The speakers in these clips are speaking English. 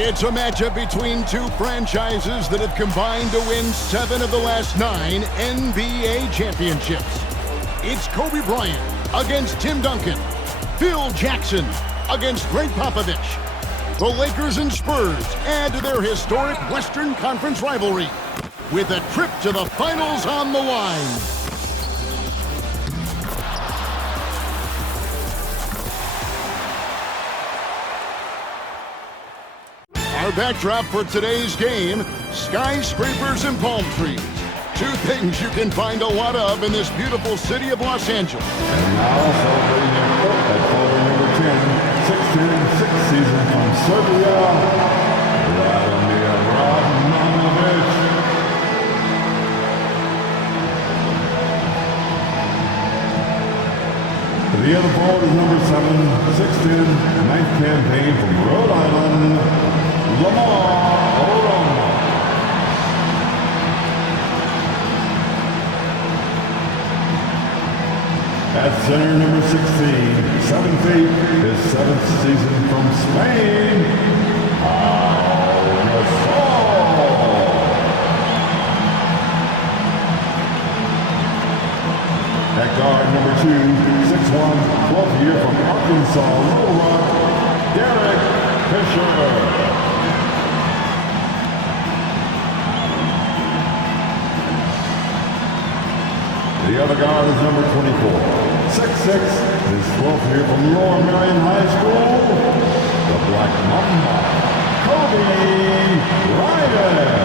It's a matchup between two franchises that have combined to win 7 of the last 9 NBA championships. It's Kobe Bryant against Tim Duncan. Phil Jackson against Greg Popovich. The Lakers and Spurs add to their historic Western Conference rivalry with a trip to the finals on the line. Our backdrop for today's game, skyscrapers and palm trees. Two things you can find a lot of in this beautiful city of Los Angeles. And now celebrating at photo number 10, 6th season from Serbia, Mamba Moments. The other forward is number 7, 6'10", 9th campaign from Rhode Island, Mamba Moments. At center, number 16, 7 feet, his 7th season from Spain, At guard, number 2, 6'1", 12th year from Arkansas, Little Rock, Derek Fisher. The other guard is number 24, 6'6", his 12th year from Lower Marion High School, the Black Mamba, Kobe Bryant.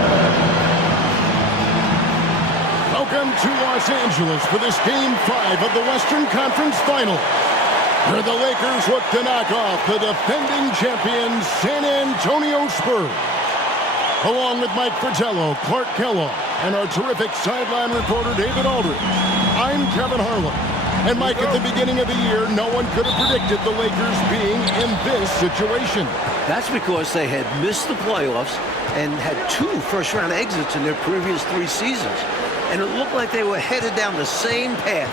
Welcome to Los Angeles for this Game 5 of the Western Conference Final, where the Lakers look to knock off the defending champions San Antonio Spurs. Along with Mike Fratello, Clark Kellogg, and our terrific sideline reporter David Aldridge, I'm Kevin Harlan. And Mike, at the beginning of the year, no one could have predicted the Lakers being in this situation. That's because they had missed the playoffs and had 2 first-round exits in their previous 3 seasons. And it looked like they were headed down the same path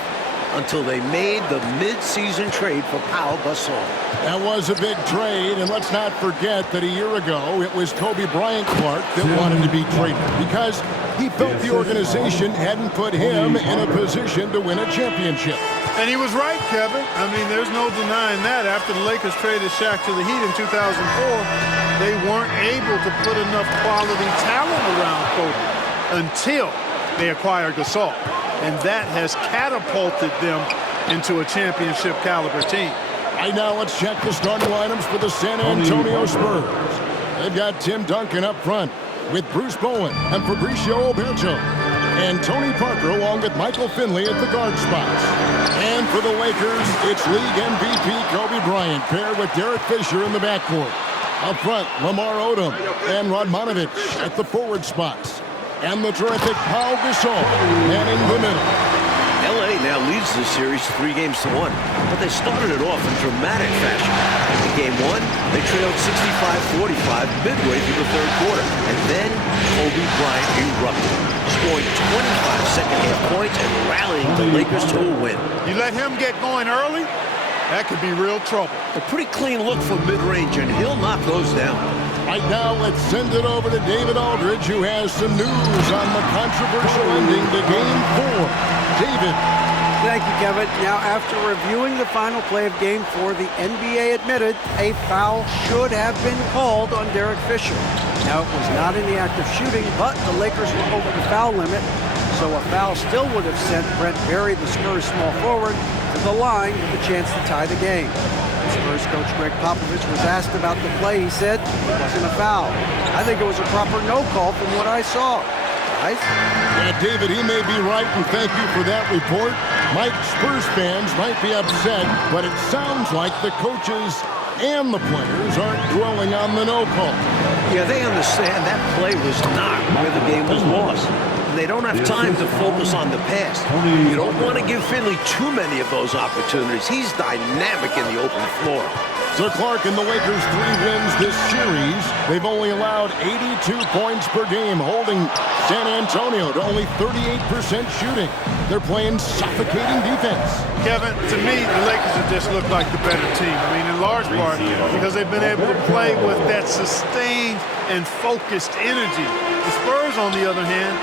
until they made the mid-season trade for Pau Gasol. That was a big trade, and let's not forget that a year ago it was Kobe Bryant Clark that wanted to be traded because he felt the organization hadn't put him in a position to win a championship. And he was right, Kevin. I mean, there's no denying that. After the Lakers traded Shaq to the Heat in 2004, they weren't able to put enough quality talent around Kobe until they acquired Gasol. And that has catapulted them into a championship caliber team. Right now, let's check the starting lineups for the San Antonio Spurs. They've got Tim Duncan up front with Bruce Bowen and Fabricio Oberto, and Tony Parker along with Michael Finley at the guard spots. And for the Lakers, it's league MVP Kobe Bryant paired with Derek Fisher in the backcourt. Up front, Lamar Odom and Radmanovich at the forward spots. And the terrific Pau Gasol manning the middle. LA now leads the series 3-1, but they started it off in dramatic fashion. In Game 1, they trailed 65-45 midway through the 3rd quarter, and then Kobe Bryant erupted, scoring 25 second-half points and rallying the Lakers to a win. You let him get going early, that could be real trouble. A pretty clean look for mid-range, and he'll knock those down. Right now, let's send it over to David Aldridge, who has some news on the controversial ending to Game 4. David. Thank you, Kevin. Now, after reviewing the final play of Game 4, the NBA admitted a foul should have been called on Derek Fisher. Now, it was not in the act of shooting, but the Lakers were over the foul limit, so a foul still would have sent Brent Berry, the Spurs small forward, to the line with a chance to tie the game. Spurs coach Greg Popovich was asked about the play. He said it wasn't a foul. I think it was a proper no call from what I saw. Guys? Yeah, David, he may be right, and thank you for that report. Mike, Spurs fans might be upset, but it sounds like the coaches and the players aren't dwelling on the no call. Yeah, they understand that play was not where the game was lost. They don't have time to focus on the past. You don't want to give Finley too many of those opportunities. He's dynamic in the open floor. So Clark and the Lakers' 3 wins this series. They've only allowed 82 points per game, holding San Antonio to only 38% shooting. They're playing suffocating defense. Kevin, to me, the Lakers have just looked like the better team. I mean, in large part because they've been able to play with that sustained and focused energy. The Spurs, on the other hand,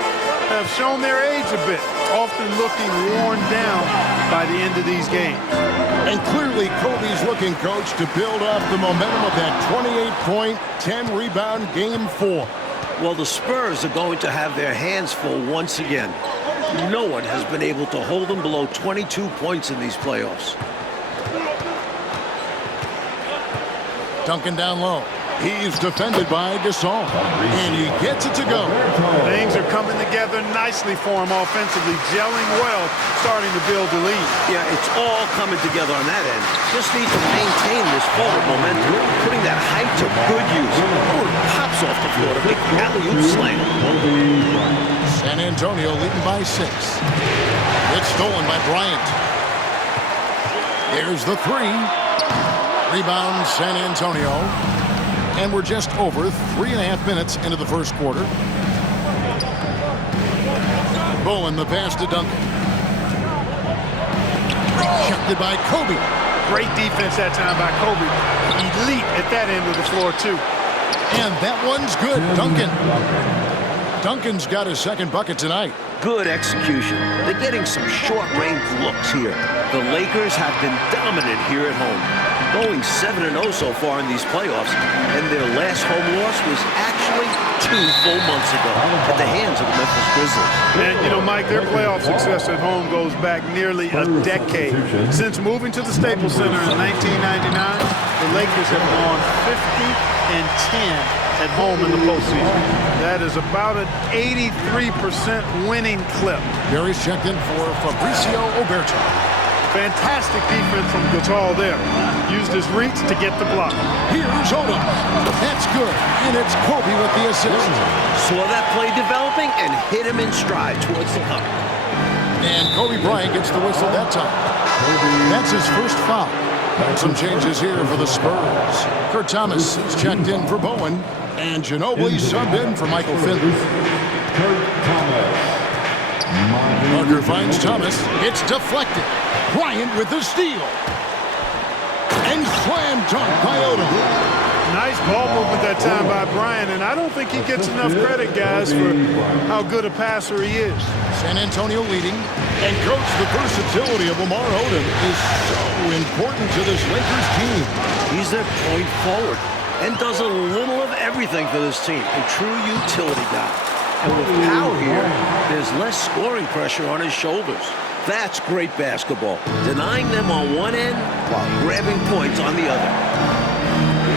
have shown their age a bit, often looking worn down by the end of these games. And clearly Kobe's looking, Coach, to build off the momentum of that 28-point, 10-rebound Game 4. Well, the Spurs are going to have their hands full once again. No one has been able to hold them below 22 points in these playoffs. Duncan down low. He's defended by Gasol, and he gets it to go. Things are coming together nicely for him offensively, gelling well, starting to build the lead. Yeah, it's all coming together on that end. Just need to maintain this forward momentum, putting that height to good use. Oh, it pops off the floor to make the alley-oop slam. San Antonio leading by 6. It's stolen by Bryant. There's the 3. Rebound San Antonio. And we're just over 3.5 minutes into the first quarter. Bowen, the pass to Duncan. Rejected by Kobe. Great defense that time by Kobe. Elite at that end of the floor, too. And that one's good. Duncan's got his second bucket tonight. Good execution. They're getting some short-range looks here. The Lakers have been dominant here at home, going 7-0 so far in these playoffs, and their last home loss was actually 2 full months ago at the hands of the Memphis Grizzlies. And, you know, Mike, their playoff success at home goes back nearly a decade. Since moving to the Staples Center in 1999, the Lakers have gone 50-10 at home in the postseason. That is about an 83% winning clip. Gary's checked in for Fabricio Oberto. Fantastic defense from Gasol there. Used his reach to get the block. Here's Odom. That's good. And it's Kobe with the assist. Saw that play developing and hit him in stride towards the cup. And Kobe Bryant gets the whistle that time. That's his first foul. Some changes here for the Spurs. Kurt Thomas is checked in for Bowen. And Ginobili subbed in for Michael Finley. Parker finds Thomas. It's deflected. Bryant with the steal. And slam dunk by Odom. Nice ball movement that time by Bryant, and I don't think he gets enough credit, guys, for how good a passer he is. San Antonio leading. And, Coach, the versatility of Lamar Odom is so important to this Lakers team. He's their point forward and does a little of everything for this team. A true utility guy. And with power here, there's less scoring pressure on his shoulders. That's great basketball. Denying them on one end while grabbing points on the other.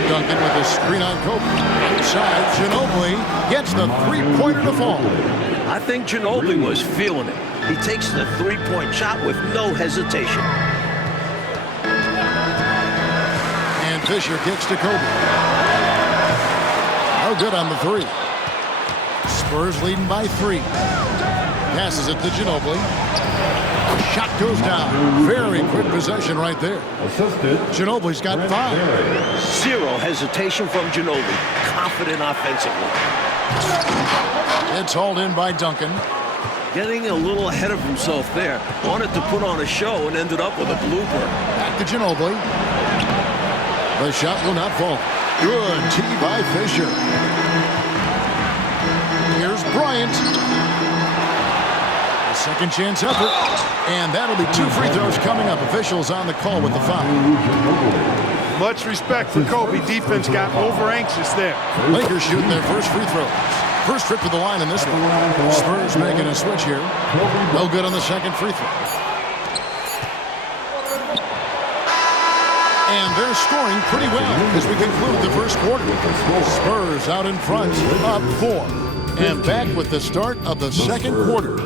Duncan with a screen on Kobe. Outside, Ginobili gets the three-pointer to fall. I think Ginobili was feeling it. He takes the three-point shot with no hesitation. And Fisher kicks to Kobe. No good on the 3. Spurs leading by 3. Passes it to Ginobili. Shot goes down. Very quick possession right there. Assisted. Ginobili's got 5. Zero hesitation from Ginobili. Confident offensively. It's hauled in by Duncan. Getting a little ahead of himself there. Wanted to put on a show and ended up with a blooper. Back to Ginobili. The shot will not fall. Good T by Fisher. Here's Bryant. A second chance effort. And that'll be 2 free throws coming up. Officials on the call with the foul. Much respect for Kobe. Defense got over-anxious there. Lakers shooting their first free throws. First trip to the line in this one. Spurs making a switch here. No good on the second free throw. And they're scoring pretty well as we conclude the first quarter. Spurs out in front, up 4. And back with the start of the second quarter.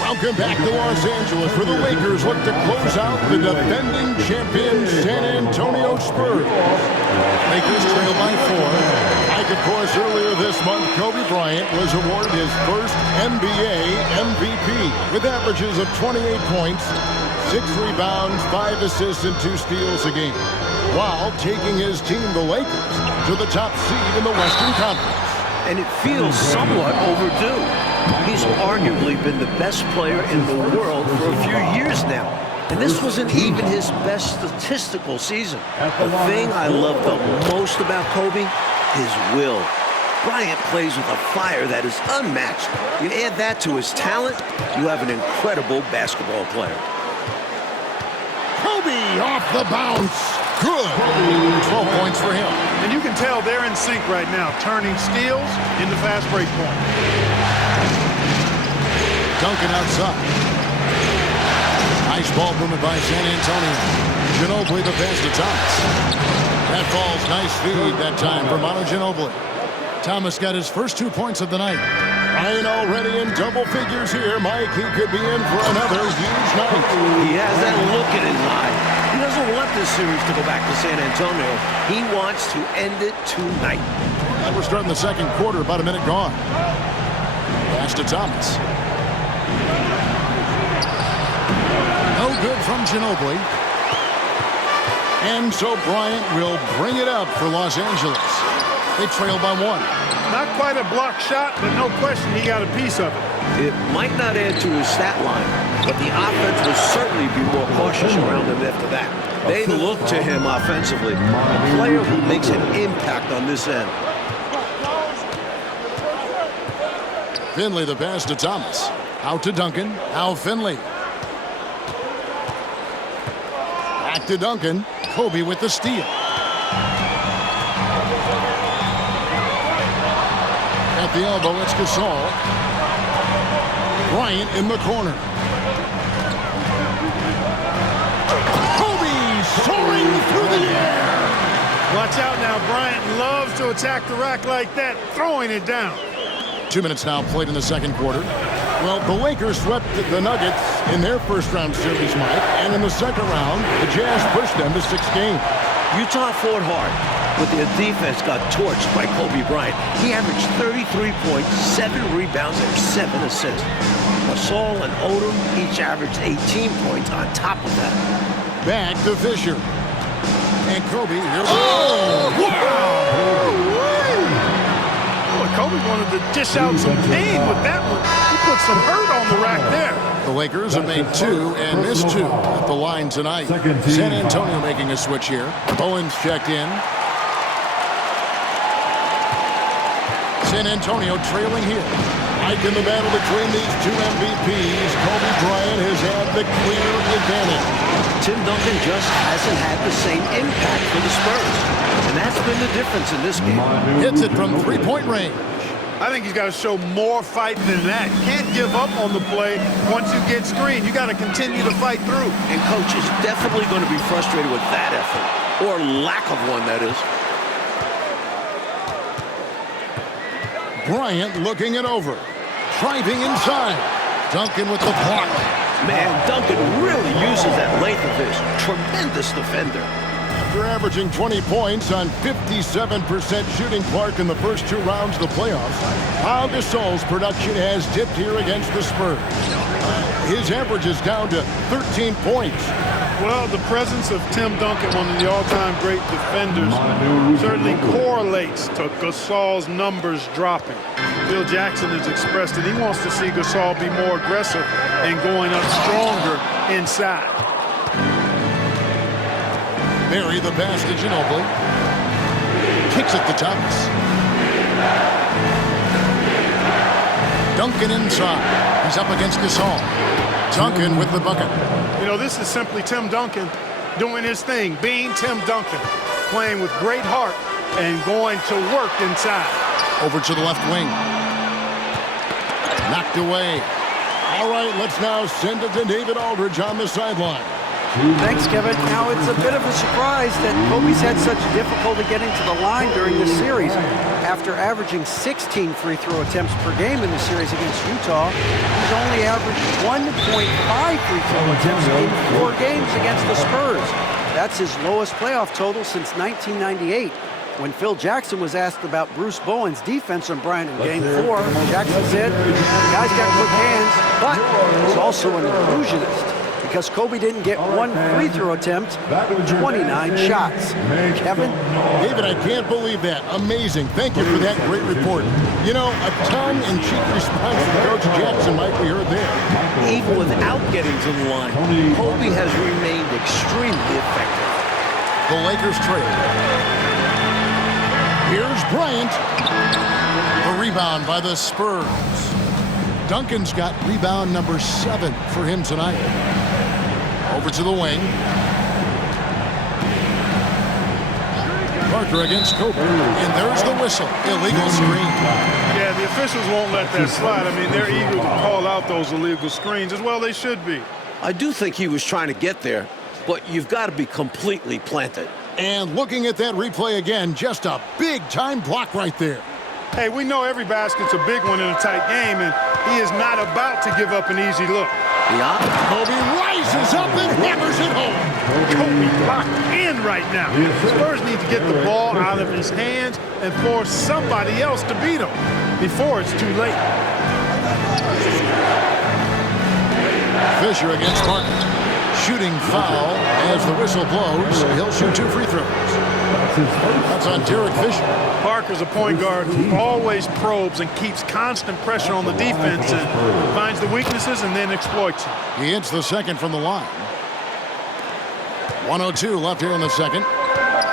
Welcome back to Los Angeles, where the Lakers look to close out the defending champion San Antonio Spurs. Lakers trail by 4. Like, of course, earlier this month, Kobe Bryant was awarded his first NBA MVP with averages of 28 points, 6 rebounds, 5 assists, and 2 steals a game, while taking his team, the Lakers, to the top seed in the Western Conference. And it feels somewhat overdue. He's arguably been the best player in the world for a few years now. And this wasn't even his best statistical season. The thing I love the most about Kobe, his will. Bryant plays with a fire that is unmatched. You add that to his talent, you have an incredible basketball player. Kobe off the bounce. Good. 12 points for him. And you can tell they're in sync right now, turning steals into fast break points. Duncan outside. Nice ball movement by San Antonio. Ginobili the pass to Thomas. That falls. Nice feed that time for Manu Ginobili. Thomas got his first 2 points of the night. Ryan already in double figures here. Mike, he could be in for another huge night. He has that look in his eye. He doesn't want this series to go back to San Antonio. He wants to end it tonight. And we're starting the second quarter, about a minute gone. Pass to Thomas. No good from Ginobili. And so Bryant will bring it up for Los Angeles. They trail by 1. Not quite a block shot, but no question he got a piece of it. It might not add to his stat line, but the offense will certainly be more cautious around him after that. They look to him offensively, a player who makes an impact on this end. Finley the pass to Thomas. Out to Duncan. Now Finley. Back to Duncan. Kobe with the steal. At the elbow, it's Gasol. Bryant in the corner. Kobe soaring through the air. Watch out now. Bryant loves to attack the rack like that, throwing it down. 2 minutes now played in the second quarter. Well, the Lakers swept the Nuggets in their first-round series, Mike. And in the second round, the Jazz pushed them to 6 games. Utah fought hard, but their defense got torched by Kobe Bryant. He averaged 33 points, 7 rebounds, and 7 assists. Gasol and Odom each averaged 18 points on top of that. Back to Fisher. And Kobe, here we go. Wow! Kobe wanted to dish out some pain with that one. He put some hurt on the rack there. The Lakers have made 2 and missed 2 at the line tonight. San Antonio making a switch here. Owens checked in. San Antonio trailing here. Mike in the battle between these 2 MVPs. Kobe Bryant has had the clear advantage. Tim Duncan just hasn't had the same impact for the Spurs. And that's been the difference in this game. Hits it from 3-point range. I think he's got to show more fight than that. Can't give up on the play once you get screened. You got to continue to fight through. And coach is definitely going to be frustrated with that effort, or lack of one, that is. Bryant looking it over. Driving inside. Duncan with the block. Man, Duncan really uses that length of his. Tremendous defender. After averaging 20 points on 57% shooting, Clark, in the first 2 rounds of the playoffs, Pau Gasol's production has dipped here against the Spurs. His average is down to 13 points. Well, the presence of Tim Duncan, one of the all-time great defenders, certainly correlates to Gasol's numbers dropping. Phil Jackson has expressed that he wants to see Gasol be more aggressive and going up stronger inside. Barry the pass to Ginobili. Kicks it to Thomas. Duncan inside. He's up against Gasol. Duncan with the bucket. You know, this is simply Tim Duncan doing his thing, being Tim Duncan, playing with great heart and going to work inside. Over to the left wing. Knocked away. All right, let's now send it to David Aldridge on the sideline. Thanks, Kevin. Now, it's a bit of a surprise that Kobe's had such difficulty getting to the line during this series. After averaging 16 free throw attempts per game in the series against Utah, he's only averaged 1.5 free throw attempts in 4 games against the Spurs. That's his lowest playoff total since 1998. When Phil Jackson was asked about Bruce Bowen's defense on Bryant in Game 4, Jackson said, the guy's got quick hands, but he's also an illusionist. because Kobe didn't get one free throw attempt, 29 shots. Kevin? David, I can't believe that. Amazing. Thank you for that great report. You know, a tongue-in-cheek response from Coach Jackson, Mike, we heard there. Even without getting to the line, Kobe has remained extremely effective. The Lakers trail. Here's Bryant. The rebound by the Spurs. Duncan's got rebound number 7 for him tonight. Over to the wing. Parker against Kobe. And there's the whistle. Illegal screen. Yeah, the officials won't let that slide. I mean, they're eager to call out those illegal screens. As well they should be. I do think he was trying to get there, but you've got to be completely planted. And looking at that replay again, just a big-time block right there. Hey, we know every basket's a big one in a tight game, and he is not about to give up an easy look. Yeah. Kobe rises up and hammers it home. Kobe locked in right now. Spurs need to get the ball out of his hands and force somebody else to beat him before it's too late. Fisher against Parker. Shooting foul as the whistle blows. He'll shoot 2 free throws. That's on Derek Fisher. Parker's a point guard who always probes and keeps constant pressure on the defense and finds the weaknesses and then exploits them. He hits the second from the line. 1:02 left here in the second.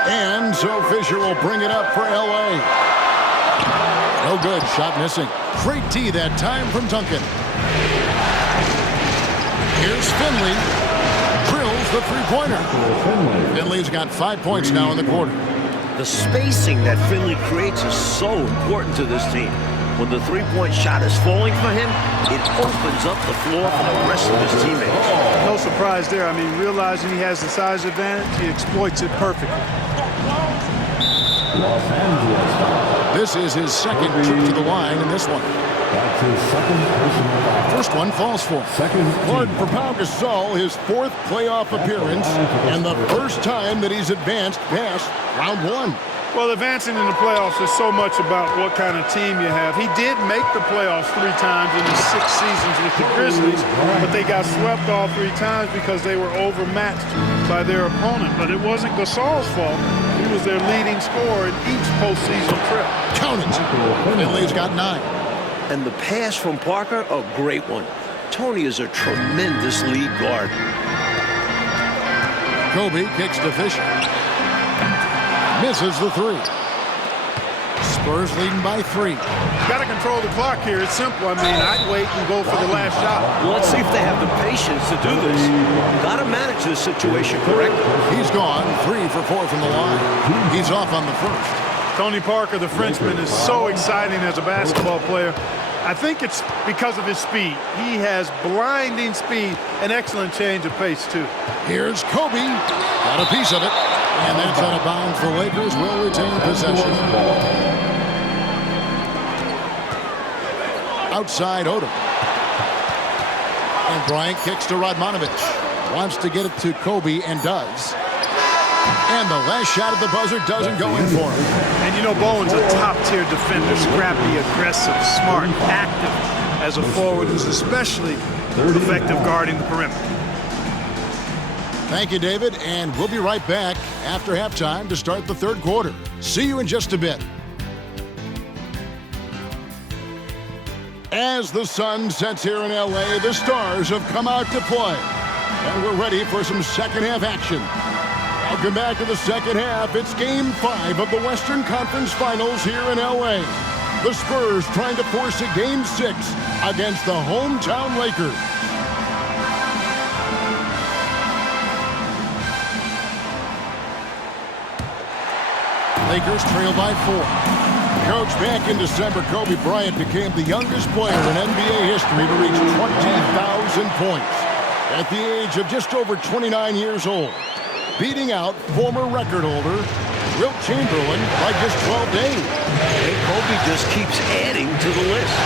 And so Fisher will bring it up for L.A. No good. Shot missing. Great D that time from Duncan. Here's Finley. Drills the three-pointer. Finley's got 5 points now in the quarter. The spacing that Finley creates is so important to this team. When the three-point shot is falling for him, it opens up the floor for the rest of his teammates. No surprise there. I mean, realizing he has the size advantage, he exploits it perfectly. This is his second trip to the line in this one. That's his second personal foul. First one falls for him. Second Clark for Pau Gasol, his 4th playoff appearance, and the first time that he's advanced past round 1. Well, advancing in the playoffs is so much about what kind of team you have. He did make the playoffs 3 times in his 6 seasons with the Grizzlies, but they got swept all 3 times because they were overmatched by their opponent. But it wasn't Gasol's fault. He was their leading scorer in each postseason trip. Count it. Finley's got 9. And the pass from Parker, a great one. Tony is a tremendous lead guard. Kobe kicks to Fisher. Misses the 3. Spurs leading by 3. Got to control the clock here. It's simple. I mean, I'd wait and go for the last shot. Well, let's see if they have the patience to do this. Got to manage this situation correctly. He's gone 3 for 4 from the line. He's off on the first. Tony Parker, the Frenchman, is so exciting as a basketball player. I think it's because of his speed. He has blinding speed and excellent change of pace, too. Here's Kobe. Got a piece of it. And that's out of bounds. The Lakers will retain possession. Outside Odom. And Bryant kicks to Radmanovich. Wants to get it to Kobe and does. And the last shot at the buzzer doesn't go in for him. And you know Bowen's a top-tier defender, scrappy, aggressive, smart, active as a forward who's especially effective guarding the perimeter. Thank you, David, and we'll be right back after halftime to start the 3rd quarter. See you in just a bit. As the sun sets here in L.A., the Stars have come out to play. And we're ready for some second-half action. Welcome back to the second half. It's Game 5 of the Western Conference Finals here in L.A. The Spurs trying to force a Game 6 against the hometown Lakers. Lakers trail by 4. Coach, back in December, Kobe Bryant became the youngest player in NBA history to reach 20,000 points at the age of just over 29 years old, beating out former record holder Wilt Chamberlain by just 12 days. And Kobe just keeps adding to the list.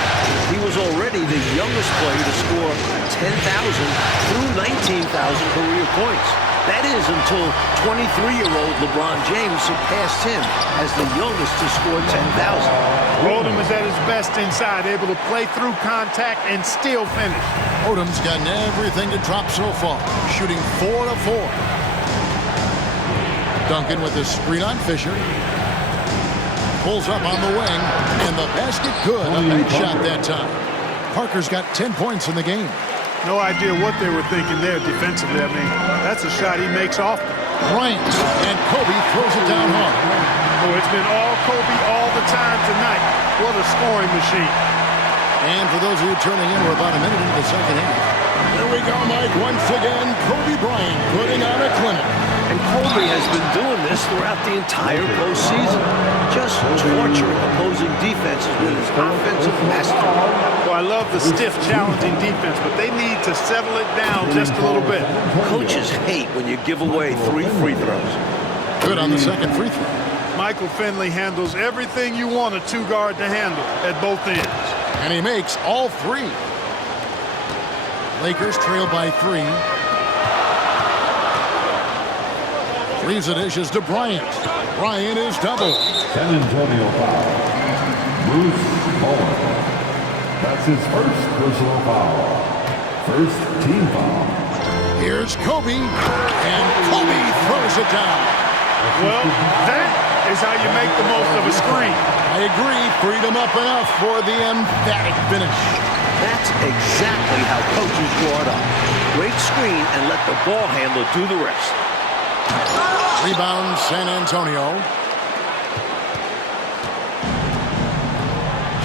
He was already the youngest player to score 10,000 through 19,000 career points. That is until 23-year-old LeBron James surpassed him as the youngest to score 10,000. Odom is at his best inside, able to play through contact and still finish. Odom's gotten everything to drop so far, shooting 4 of 4. Duncan with the screen on Fisher. Pulls up on the wing, and the basket good. A big shot that time. Parker's got 10 points in the game. No idea what they were thinking there defensively. I mean, that's a shot he makes often. Bryant, and Kobe throws it down hard. Oh, it's been all Kobe all the time tonight. What a scoring machine. And for those of you turning in, we're about a minute into the second half. There we go, Mike. Once again, Kobe Bryant putting on a clinic. And Kobe has been doing this throughout the entire postseason, just torturing opposing defenses with his offensive mastery. Well, I love the stiff, challenging defense, but they need to settle it down just a little bit. Coaches hate when you give away 3 free throws. Good on the second free throw. Michael Finley handles everything you want a two-guard to handle at both ends. And he makes all 3. Lakers trail by 3. Leaves the dishes to Bryant. Bryant is doubled. San Antonio foul. Bruce Bowen. That's his first personal foul. First team foul. Here's Kobe. And Kobe throws it down. Well, that is how you make the most of a screen. I agree. Freed him up enough for the emphatic finish. That's exactly how coaches draw it up. Great screen and let the ball handler do the rest. Rebound, San Antonio.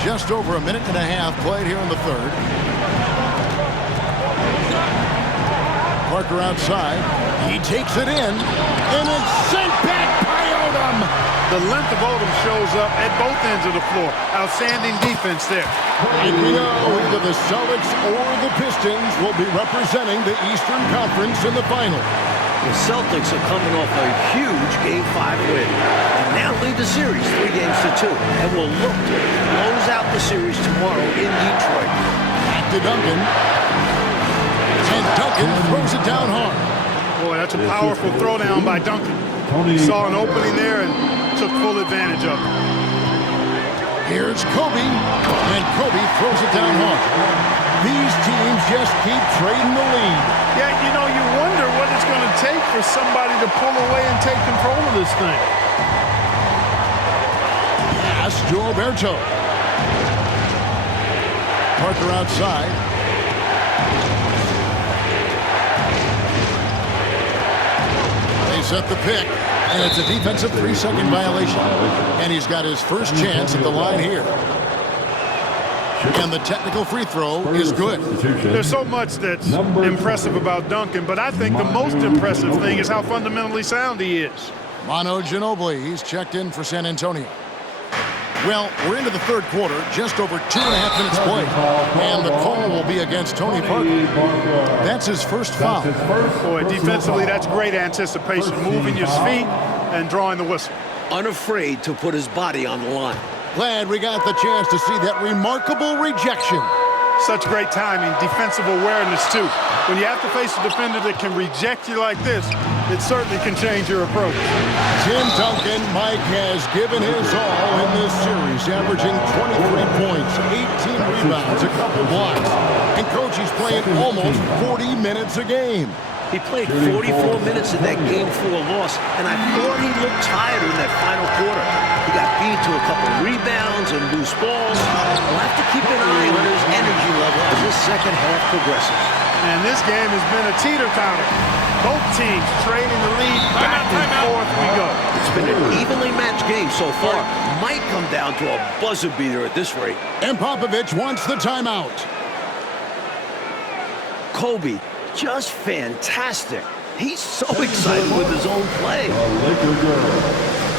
Just over a minute and a half played here in the third. Parker outside. He takes it in. And it's sent back by Odom. The length of Odom shows up at both ends of the floor. Outstanding defense there. Like we know, either the Celtics or the Pistons will be representing the Eastern Conference in the final. The Celtics are coming off a huge Game 5 win and now lead the series 3-2 and will look to close out the series tomorrow in Detroit. Back to Duncan. And Duncan throws it down hard. Boy, that's a powerful throwdown by Duncan. He saw an opening there and took full advantage of it. Here's Kobe. And Kobe throws it down hard. These teams just keep trading the lead. Yeah, you know, you wonder what it's going to take for somebody to pull away and take control of this thing. Pass to Alberto. Parker outside. They set the pick, and it's a defensive 3-second violation. And he's got his first chance at the line here. And the technical free throw is good. There's so much that's impressive about Duncan, but I think the most impressive thing is how fundamentally sound he is. Manu Ginobili, he's checked in for San Antonio. Well, we're into the third quarter, just over 2.5 minutes played. And the call will be against Tony Parker. That's his first foul. Boy, defensively, that's great anticipation, moving your feet and drawing the whistle. Unafraid to put his body on the line. Glad we got the chance to see that remarkable rejection. Such great timing, defensive awareness, too. When you have to face a defender that can reject you like this, it certainly can change your approach. Tim Duncan, Mike, has given his all in this series, averaging 23 points, 18 rebounds, a couple blocks. And Coach, he's playing almost 40 minutes a game. He played 44 minutes in that Game 4 loss, and I thought he looked tired in that final quarter. He got beat to a couple rebounds and loose balls. We'll have to keep an eye on his energy level as this second half progresses. And this game has been a teeter-totter. Both teams trading the lead back and forth we go. It's been an evenly matched game so far. Might come down to a buzzer beater at this rate. And Popovich wants the timeout. Kobe, just fantastic. He's so excited with his own play.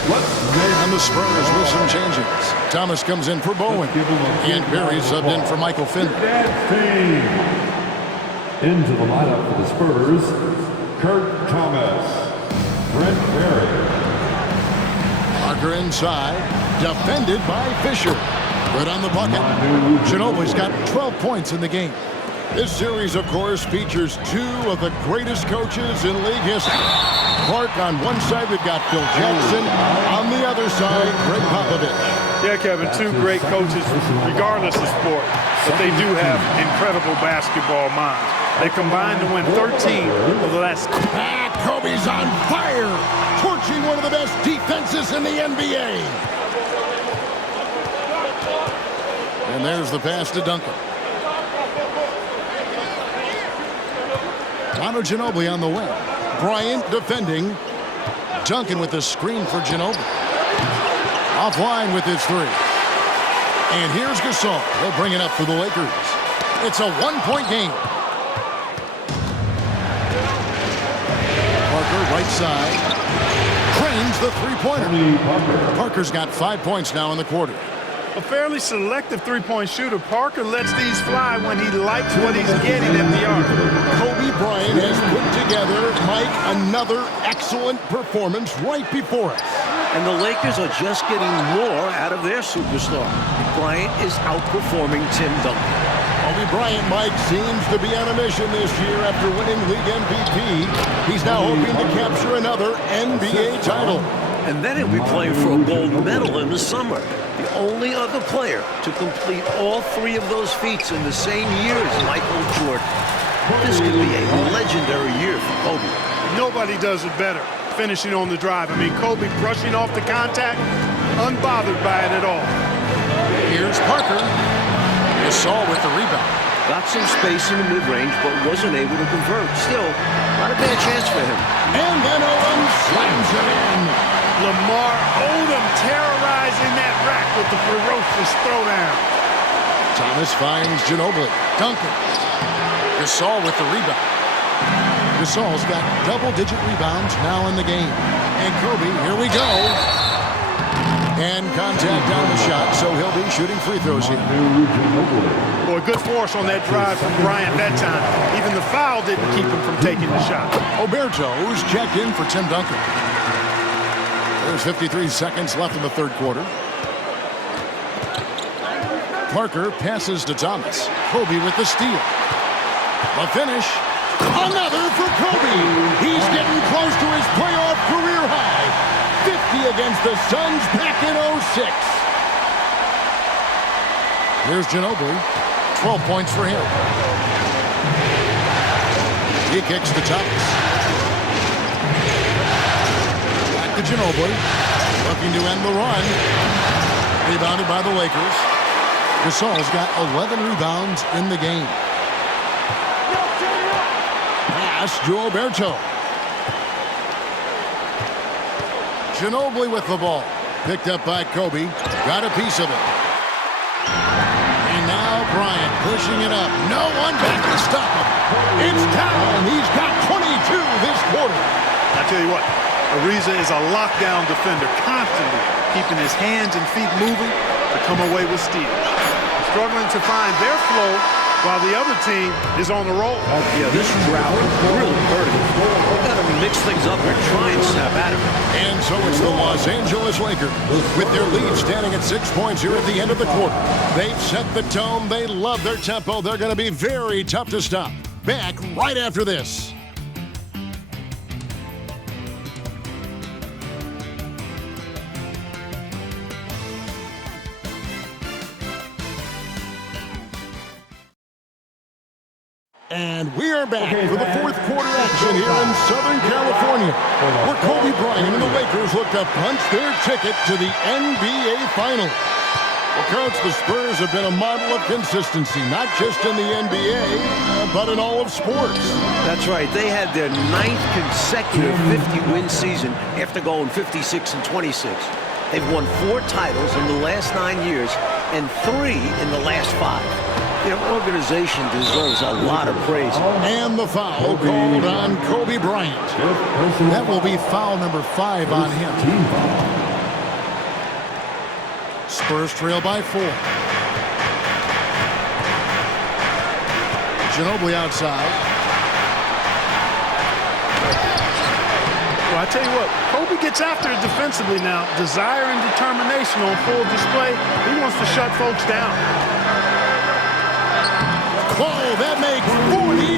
And the Spurs with some changes. Thomas comes in for Bowen. And Berry subbed in for Michael Finley. Into the lineup for the Spurs, Kurt Thomas, Brent Berry. Parker inside, defended by Fisher. Good on the bucket. Ginobili's got 12 points in the game. This series, of course, features two of the greatest coaches in league history. Clark on one side, we've got Phil Jackson. On the other side, Greg Popovich. Yeah, Kevin, two great coaches, regardless of sport, but they do have incredible basketball minds. They combined to win 13 of the last. Kobe's on fire, torching one of the best defenses in the NBA. And there's the pass to Duncan. Manu Ginobili on the wing. Bryant defending. Duncan with the screen for Ginobili. Offline with his three. And here's Gasol. He'll bring it up for the Lakers. It's a one-point game. Parker, right side. Cranes the three-pointer. Parker's got 5 points now in the quarter. A fairly selective three-point shooter. Parker lets these fly when he likes what he's getting at the arc. Kobe Bryant has put together, Mike, another excellent performance right before us. And the Lakers are just getting more out of their superstar. Bryant is outperforming Tim Duncan. Kobe Bryant, Mike, seems to be on a mission this year after winning league MVP. He's now hoping to capture another NBA title. And then he'll be playing for a gold medal in the summer. The only other player to complete all three of those feats in the same year as Michael Jordan. This could be a legendary year for Kobe. Nobody does it better, finishing on the drive. I mean, Kobe brushing off the contact, unbothered by it at all. Here's Parker. Gasol with the rebound. Got some space in the mid-range, but wasn't able to convert. Still, not a bad chance for him. And then Odom slams it in. Lamar Odom terrorizing that rack with the ferocious throwdown. Thomas finds Ginobili. Duncan. Gasol with the rebound. Gasol's got double-digit rebounds now in the game. And Kobe, here we go. And contact on the shot, so he'll be shooting free throws here. Boy, good force on that drive from Bryant that time. Even the foul didn't keep him from taking the shot. Oberto's checked in for Tim Duncan. There's 53 seconds left in the third quarter. Parker passes to Thomas. Kobe with the steal. The finish. Another for Kobe. He's getting close to his playoff career high. 50 against the Suns back in 06. Here's Ginobili. 12 points for him. He kicks to Thomas. Back to Ginobili. Looking to end the run. Rebounded by the Lakers. Gasol's got 11 rebounds in the game. Pass to Oberto. Ginobili with the ball. Picked up by Kobe. Got a piece of it. And now Bryant pushing it up. No one back to stop him. It's time. He's got 22 this quarter. I tell you what, Ariza is a lockdown defender, constantly keeping his hands and feet moving to come away with steals. Struggling to find their flow while the other team is on the roll. Yeah, this drought really hurt him. They've got to mix things up and try and snap at him. And so it's the Los Angeles Lakers with their lead standing at 6 points here at the end of the quarter. They've set the tone. They love their tempo. They're going to be very tough to stop. Back right after this. And we are back for the fourth quarter action here in Southern California, where Kobe Bryant and the Lakers look to punch their ticket to the NBA Finals. Well, Coach, the Spurs have been a model of consistency, not just in the NBA, but in all of sports. That's right. They had their 9th consecutive 50-win season after going 56-26. They've won 4 titles in the last 9 years and 3 in the last 5. Their organization deserves a lot of praise. And the foul called on Kobe Bryant. That will be foul number 5 on him. Spurs trail by 4. Ginobili outside. Well, I tell you what, Kobe gets after it defensively now. Desire and determination on full display. He wants to shut folks down. Called that makes 49.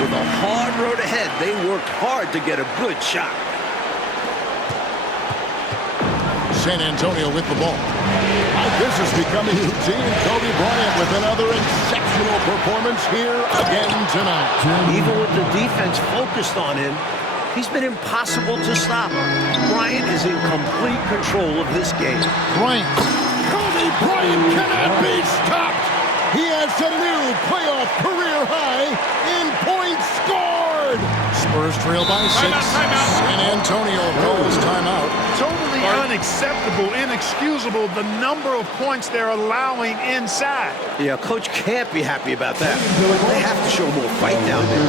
With a hard road ahead, they worked hard to get a good shot. San Antonio with the ball. This is becoming routine. Kobe Bryant with another exceptional performance here again tonight. Even with the defense focused on him, he's been impossible to stop. Bryant is in complete control of this game. Bryant. Kobe Bryant cannot be stopped. He has set a new playoff career high in points scored. Spurs trail by 6. Timeout. San Antonio calls timeout. Totally unacceptable, inexcusable, the number of points they're allowing inside. Yeah, coach can't be happy about that. They have to show more fight down there.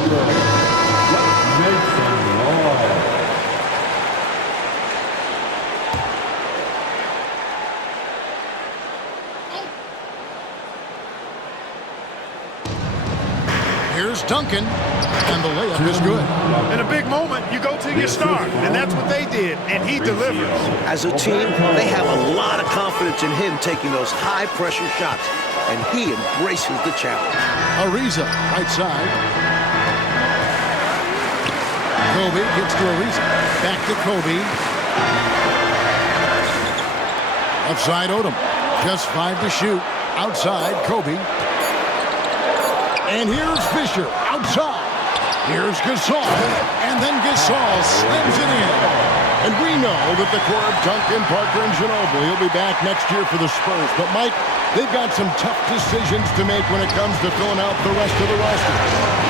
Here's Duncan, and the layup is good. In a big moment, you go to your star, and that's what they did, and he delivers. As a team, they have a lot of confidence in him taking those high-pressure shots, and he embraces the challenge. Ariza, right side. Kobe gets to Ariza. Back to Kobe. Left side, Odom. Just 5 to shoot. Outside, Kobe. And here's Fisher, outside. Here's Gasol, and then Gasol slams it in. And we know that the core of Duncan, Parker, and Ginobili will be back next year for the Spurs. But, Mike, they've got some tough decisions to make when it comes to filling out the rest of the roster.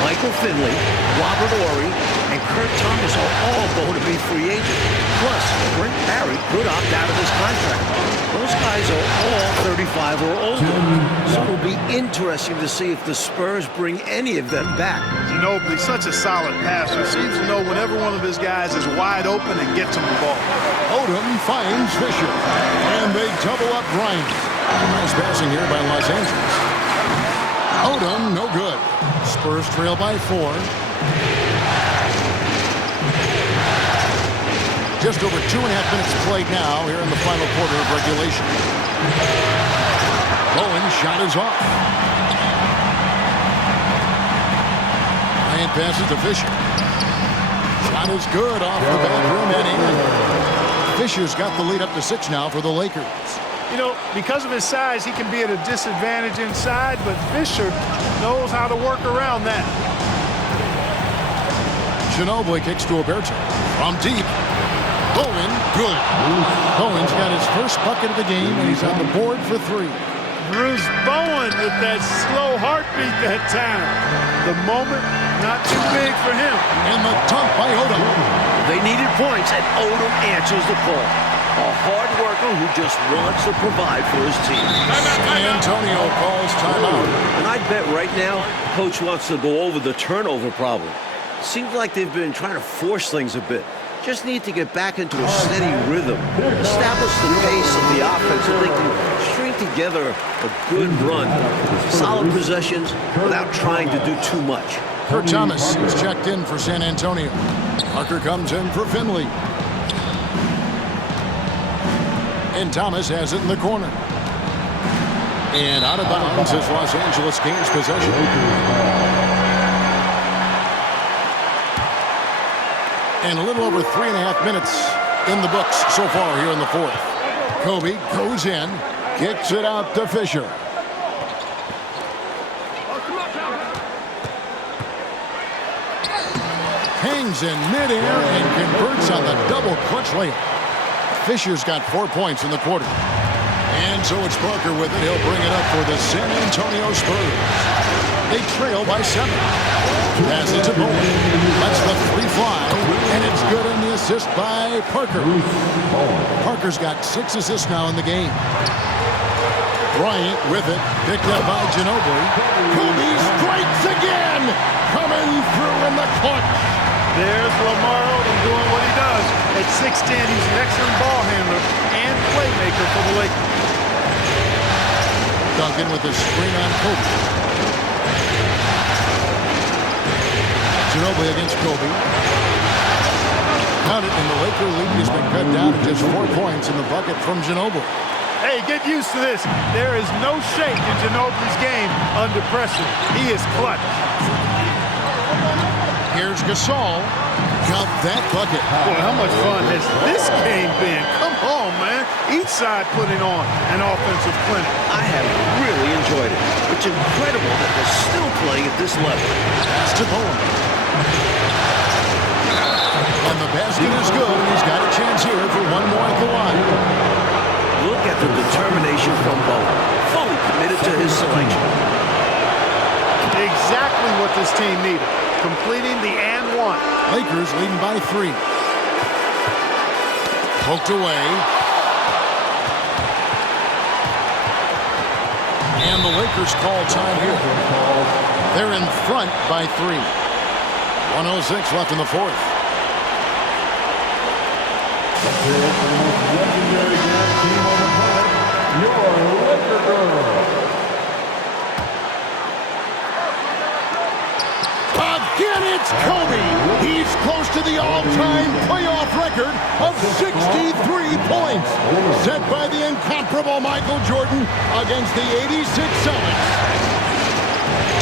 Michael Finley, Robert Horry, and Kurt Thomas are all going to be free agents. Plus, Brent Barry could opt out of his contract. Those guys are all 35 or older. So it'll be interesting to see if the Spurs bring any of them back. Ginobili, such a solid passer, seems to know whenever one of his guys is wide open and gets him the ball. Odom finds Fisher, and they double up Bryant. Nice passing here by Los Angeles. Odom, no good. Spurs trail by 4. Just over 2.5 minutes played now here in the final quarter of regulation. Bowen's shot is off. Bryant passes to Fisher. Shot is good off the back rim and in. Fisher's got the lead up to 6 now for the Lakers. You know, because of his size, he can be at a disadvantage inside, but Fisher knows how to work around that. Ginobili kicks to Oberto. From deep. Bowen, good. Bowen's got his first bucket of the game, and he's on the board for 3. Bruce Bowen with that slow heartbeat that time. The moment, not too big for him. And the dunk by Odom. They needed points, and Odom answers the call. A hard worker who just wants to provide for his team. San Antonio calls timeout. And I bet right now, Coach wants to go over the turnover problem. Seems like they've been trying to force things a bit. Just need to get back into a steady rhythm. Establish the pace of the offense so they can string together a good run. Solid possessions without trying to do too much. Kurt Thomas is checked in for San Antonio. Parker comes in for Finley. And Thomas has it in the corner. And out of bounds as Los Angeles gains possession. And a little over 3.5 minutes in the books so far here in the 4th. Kobe goes in, kicks it out to Fisher. Hangs in midair and converts on the double clutch layup. Fisher's got 4 points in the quarter. And so it's Parker with it. He'll bring it up for the San Antonio Spurs. They trail by 7. Pass it to Bowen. Lets the 3 fly. And it's good on the assist by Parker. Parker's got 6 assists now in the game. Bryant with it. Picked up by Ginobili. Kobe strikes again. Coming through in the clutch. There's Lamar Odom doing what he does. At 6'10", he's an excellent ball handler and playmaker for the Lakers. Duncan with a screen on Kobe. Ginobili against Kobe. Count it, and the Laker lead has been cut down to just 4 points in the bucket from Ginobili. Hey, get used to this. There is no shake in Ginobili's game under pressure. He is clutch. Here's Gasol. Got that bucket. Boy, how much fun has this game been? Come on, man. Each side putting on an offensive clinic. I have really enjoyed it. It's incredible that they're still playing at this level. Pass to Bowen. And the basket is good. He's got a chance here for one more at the line. Look at the determination from Bowen. Fully committed to his selection. Exactly what this team needed. Completing the and one. Lakers leading by 3. Poked away. And the Lakers call time here. They're in front by 3. 1:06 left in the fourth. Legendary gas team on the planet, your Laker girl. Again, it's Kobe. He's close to the all-time playoff record of 63 points, set by the incomparable Michael Jordan against the 86 Celtics.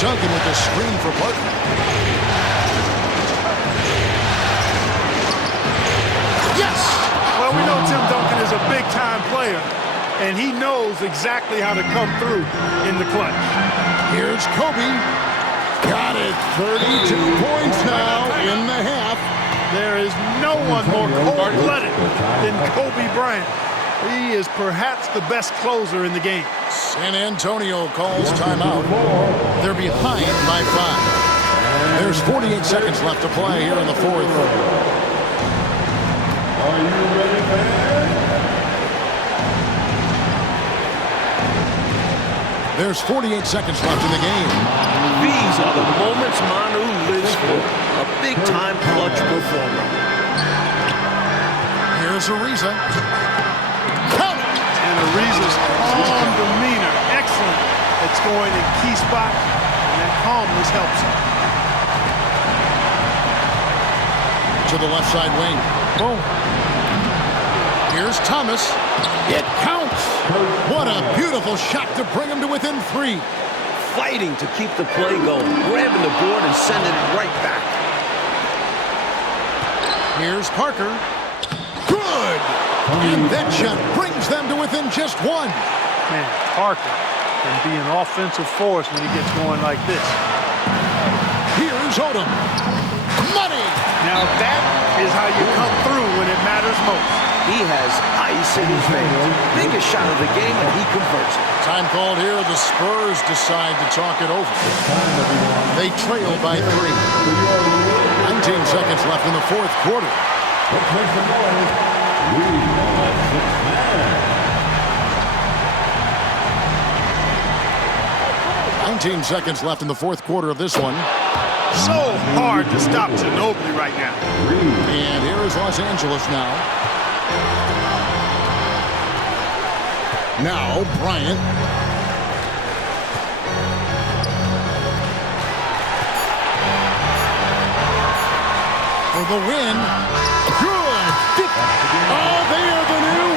Duncan with the screen for Parker. Yes! Well, we know Tim Duncan is a big-time player, and he knows exactly how to come through in the clutch. Here's Kobe. Got it. 32 points now in the half. There is no one more cold-blooded than Kobe Bryant. He is perhaps the best closer in the game. San Antonio calls timeout. They're behind by 5. There's 48 seconds left to play here in the fourth. Are you ready, fans? There's 48 seconds left in the game. These are the moments Manu lives for. A big-time clutch performer. Here's Ariza. Count it! And Ariza's calm demeanor, excellent at scoring in key spots, and that calmness helps him. To the left side wing. Boom. Here's Thomas. It counts. What a beautiful shot to bring him to within 3. Fighting to keep the play going, grabbing the board and sending it right back. Here's Parker. Good! And that shot brings them to within just 1. Man, Parker can be an offensive force when he gets going like this. Here's Odom. Money! Now that is how you come through when it matters most. He has ice in his veins. Biggest shot of the game, and he converts it. Time called here. The Spurs decide to talk it over. They trail by 3. 19 seconds left in the fourth quarter. Let's make some noise. We are 6 men. 19 seconds left in the fourth quarter of this one. So hard to stop Ginobili right now. And here is Los Angeles now. Now, Bryant. For the win. Good. Oh, they are the new